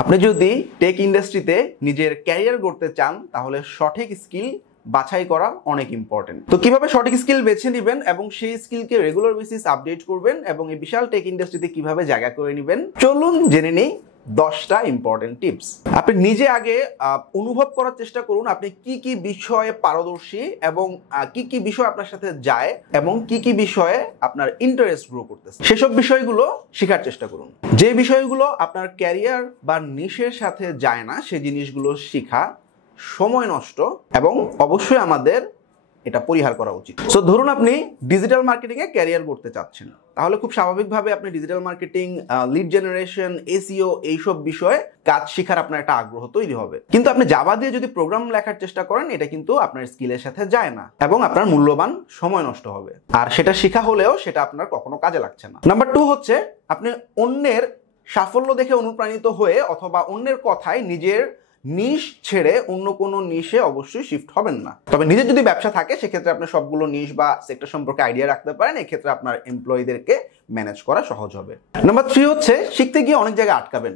আপনি যদি টেক ইন্ডাস্ট্রিতে নিজের ক্যারিয়ার গড়তে চান তাহলে সঠিক স্কিল বাছাই করা অনেক ইম্পর্টেন্ট। তো কিভাবে সঠিক স্কিল বেছে নেবেন এবং সেই স্কিলকে রেগুলার বেসিস আপডেট করবেন এবং এই বিশাল টেক ইন্ডাস্ট্রিতে কিভাবে জায়গা করে নেবেন, চলুন জেনে নেই 10টা ইম্পর্টেন্ট টিপস। আপনি নিজে আগে অনুভব করার চেষ্টা করুন আপনি কি কি বিষয়ে পারদর্শী এবং কি কি বিষয় আপনার সাথে যায় এবং কি কি বিষয়ে আপনার ইন্টারেস্ট গ্রো করতেছে, সেসব বিষয়গুলো শেখার চেষ্টা করুন। যে বিষয়গুলো আপনার ক্যারিয়ার বা নিশের সাথে যায় না সেই জিনিসগুলো শেখা সময় নষ্ট এবং অবশ্যই আমাদের এটা পরিহার করা উচিত। সো ধরুন আপনি ডিজিটাল মার্কেটিং এ ক্যারিয়ার করতে চাচ্ছেন, তাহলে খুব স্বাভাবিকভাবে আপনি digital marketing, lead generation, SEO এইসব বিষয়ে কাজ শেখার আপনার একটা আগ্রহ তৈরি হবে। কিন্তু আপনি জাভা দিয়ে যদি প্রোগ্রাম লেখার চেষ্টা করেন, এটা কিন্তু আপনার স্কিলের সাথে যায় না এবং আপনার মূল্যবান সময় নষ্ট হবে, আর সেটা শেখা হলেও সেটা আপনার কখনো কাজে লাগছে না। নাম্বার 2 হচ্ছে আপনি অন্যের সাফল্য দেখে অনুপ্রাণিত হয়ে অথবা অন্যের কথায় নিজের নিশ ছেড়ে অন্য কোনো নিশে অবশ্যই শিফট হবেন না। তবে নিজের যদি ব্যবসা থাকে সেক্ষেত্রে আপনি সবগুলো নিশ বা সেক্টর সম্পর্কে আইডিয়া রাখতে পারেন, এক্ষেত্রে আপনার এমপ্লয়ীদেরকে ম্যানেজ করা সহজ হবে। নাম্বার 3 হচ্ছে শিখতে গিয়ে অনেক জায়গায় আটকাবেন।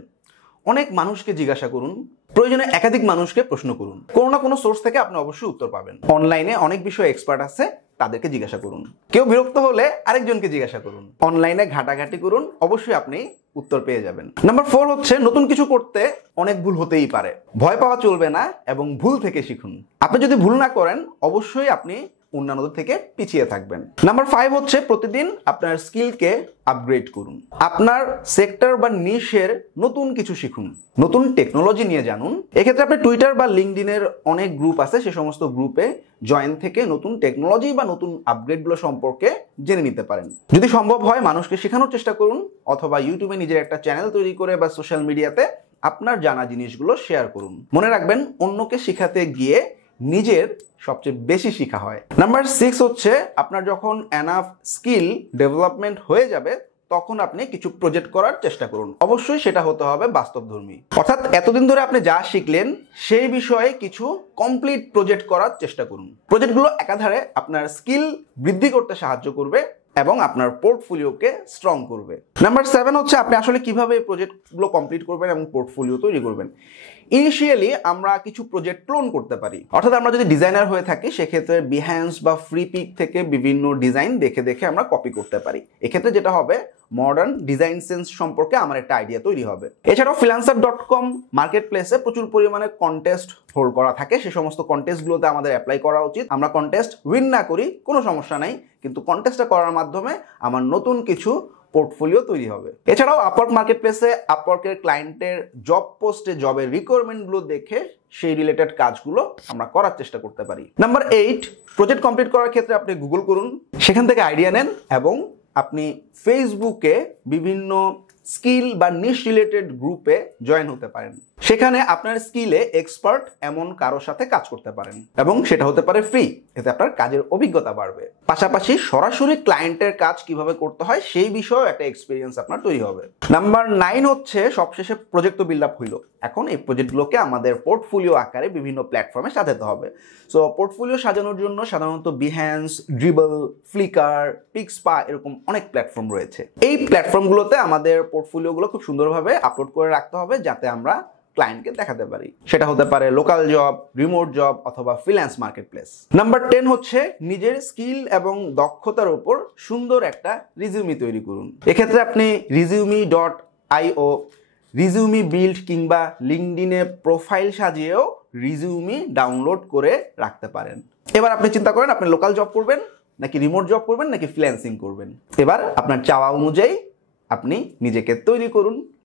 অনেক মানুষকে জিজ্ঞাসা করুন, প্রয়োজনে একাধিক মানুষকে প্রশ্ন করুন, কোনো না কোনো সোর্স থেকে আপনি অবশ্যই উত্তর পাবেন। অনলাইনে অনেক বিষয়ে এক্সপার্ট আছে, তাদেরকে জিজ্ঞাসা করুন। কেউ বিরক্ত হলে আরেকজনকে জিজ্ঞাসা করুন। অনলাইনে ঘাটাঘাটি করুন, অবশ্যই আপনি উত্তর পেয়ে যাবেন। নাম্বার 4 হচ্ছে নতুন কিছু করতে অনেক ভুল হতেই পারে, ভয় পাওয়া চলবে না এবং ভুল থেকে শিখুন। আপনি যদি ভুল না করেন অবশ্যই আপনি অন্যান্যদের থেকে পিছিয়ে থাকবেন। নাম্বার 5 হচ্ছে প্রতিদিন আপনার স্কিলকে আপগ্রেড করুন। আপনার সেক্টর বা নিশের নতুন কিছু শিখুন, নতুন টেকনোলজি নিয়ে জানুন। এক্ষেত্রে আপনি টুইটার বা লিঙ্কডইনের অনেক গ্রুপ আছে, সে সমস্ত গ্রুপে জয়েন থেকে নতুন টেকনোলজি বা নতুন আপগ্রেডগুলো সম্পর্কে জেনে নিতে পারেন। যদি সম্ভব হয় মানুষকে শেখানোর চেষ্টা করুন, অথবা ইউটিউবে নিজের একটা চ্যানেল তৈরি করে বা সোশ্যাল মিডিয়াতে আপনার জানা জিনিসগুলো শেয়ার করুন। মনে রাখবেন অন্যকে শেখাতে গিয়ে নিজের সবচেয়ে বেশি শেখা হয়। নাম্বার 6 হচ্ছে আপনার যখন এনাফ স্কিল ডেভেলপমেন্ট হয়ে যাবে তখন আপনি কিছু প্রজেক্ট করার চেষ্টা করুন। অবশ্যই সেটা হতে হবে বাস্তবধর্মী, অর্থাৎ এতদিন ধরে আপনি যা শিখলেন সেই বিষয়ে কিছু কমপ্লিট প্রজেক্ট করার চেষ্টা করুন। প্রজেক্টগুলো একাধারে আপনার স্কিল বৃদ্ধি করতে সাহায্য করবে এবং আপনার পোর্টফোলিওকে স্ট্রং করবে। নাম্বার 7 হচ্ছে আপনি আসলে কিভাবে প্রজেক্টগুলো কমপ্লিট করবেন এবং পোর্টফোলিও তৈরি করবেন। ইনিশিয়ালি আমরা কিছু প্রজেক্ট ক্লোন করতে পারি, অর্থাৎ আমরা যদি ডিজাইনার হয়ে থাকি সেক্ষেত্রে বিহ্যান্স বা ফ্রি পিক থেকে বিভিন্ন ডিজাইন দেখে দেখে আমরা কপি করতে পারি। এক্ষেত্রে যেটা হবে মডার্ন ডিজাইন সেন্স সম্পর্কে আমার একটা আইডিয়া তৈরি হবে। এছাড়াও freelancer.com মার্কেট প্লেসে প্রচুর পরিমাণে কন্টেস্ট হোল্ড করা থাকে, সে সমস্ত কন্টেস্টগুলোতে আমাদের অ্যাপ্লাই করা উচিত। আমরা কন্টেস্ট উইন না করি কোনো সমস্যা নাই, কিন্তু কন্টেস্টটা করার মাধ্যমে আমার নতুন কিছু পোর্টফোলিও তৈরি হবে। এছাড়াও আপওয়ার্ক মার্কেট প্লেসে আপওয়ার্কের ক্লায়েন্টের জব পোস্টে জবের রিকোয়ারমেন্টগুলো দেখে সেই রিলেটেড কাজগুলো আমরা করার চেষ্টা করতে পারি। নাম্বার 8 প্রজেক্ট কমপ্লিট করার ক্ষেত্রে আপনি গুগল করুন, সেখান থেকে আইডিয়া নেন এবং আপনি ফেসবুকে বিভিন্ন স্কিল বা নিশ রিলেটেড গ্রুপে জয়েন হতে পারেন। সেখানে আপনার স্কিলে এক্সপার্ট এমন কারোর সাথে কাজ করতে পারেন এবং সেটা হতে পারে ফ্রি, এতে আপনার কাজের অভিজ্ঞতা বাড়বে। পাশাপাশি সরাসরি ক্লায়েন্টের কাজ কিভাবে করতে হয় সেই বিষয়েও একটা এক্সপিরিয়েন্স আপনার তৈরি হবে। নাম্বার 9 হচ্ছে সবশেষে প্রজেক্ট তো বিল্ড আপ হইল, এখন এই প্রজেক্টগুলোকে আমাদের পোর্টফোলিও আকারে বিভিন্ন প্ল্যাটফর্মে সাজাতে হবে। সো পোর্টফোলিও সাজানোর জন্য সাধারণত বিহ্যান্স, ড্রিবল, ফ্লিকার, পিক্সপা এরকম অনেক প্ল্যাটফর্ম রয়েছে। এই প্ল্যাটফর্মগুলোতে আমাদের পোর্টফোলিওগুলো খুব সুন্দরভাবে আপলোড করে রাখতে হবে যাতে আমরা ক্লায়েন্টকে দেখাতে পারি। সেটা হতে পারে লোকাল জব, রিমোট জব অথবা ফ্রিল্যান্স মার্কেট প্লেস। নাম্বার 10 হচ্ছে নিজের স্কিল এবং দক্ষতার উপর সুন্দর একটা রিজিউমি তৈরি করুন। এক্ষেত্রে আপনি resume.io, রিজিউমি বিল্ড কিংবা লিঙ্কডইনে প্রোফাইল সাজিয়েও রিজিউমি ডাউনলোড করে রাখতে পারেন। এবার আপনি চিন্তা করেন আপনি লোকাল জব করবেন নাকি রিমোট জব করবেন নাকি ফ্রিল্যান্সিং করবেন। এবার আপনার চাওয়া অনুযায়ী আপনি নিজেকে তৈরি করুন